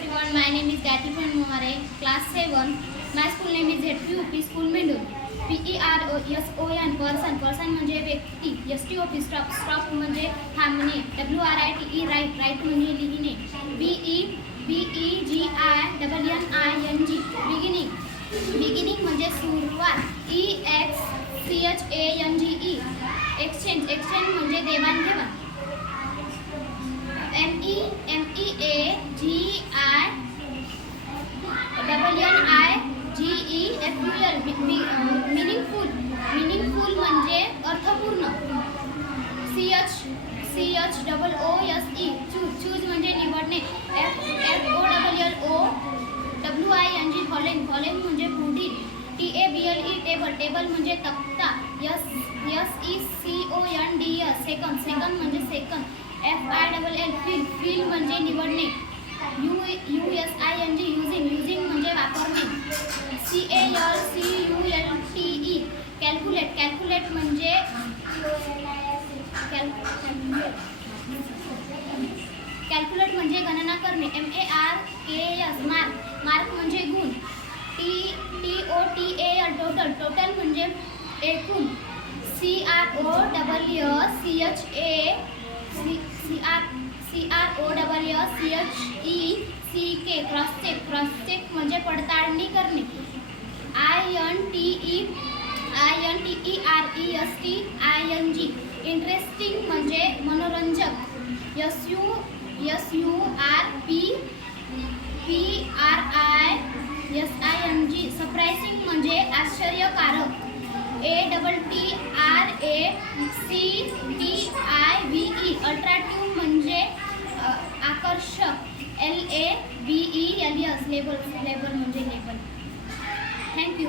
everyone, my name is Gayatri from Mohare, class 7. My school name is ZPUP School Mendul. PERSON person म्हणजे व्यक्ती, STOP stop म्हणजे थांबणे, WRITE right म्हणजे लिहिणे, beginning म्हणजे सुरुवात, EXCHANGE exchange म्हणजे देवाणघेवाण, meaningful म्हणजे अर्थपूर्ण, choose म्हणजे निवडणे, following म्हणजे पुढील, table म्हणजे तक्ता, second म्हणजे सेकंद, feel म्हणजे निवडणे, using म्हणजे वापरणे, calculate म्हणजे गणना करणे, mark म्हणजे गुण, total म्हणजे एकूण, cross check म्हणजे पडताळणी करणे, इंटरेस्टिंग म्हणजे मनोरंजक, SURPRISING सरप्राइजिंग म्हणजे आश्चर्यकारक, ATTRACTIVE अट्रॅक्टिव्ह म्हणजे आकर्षक, LABELS लेबल म्हणजे लेबल. थँक्यू.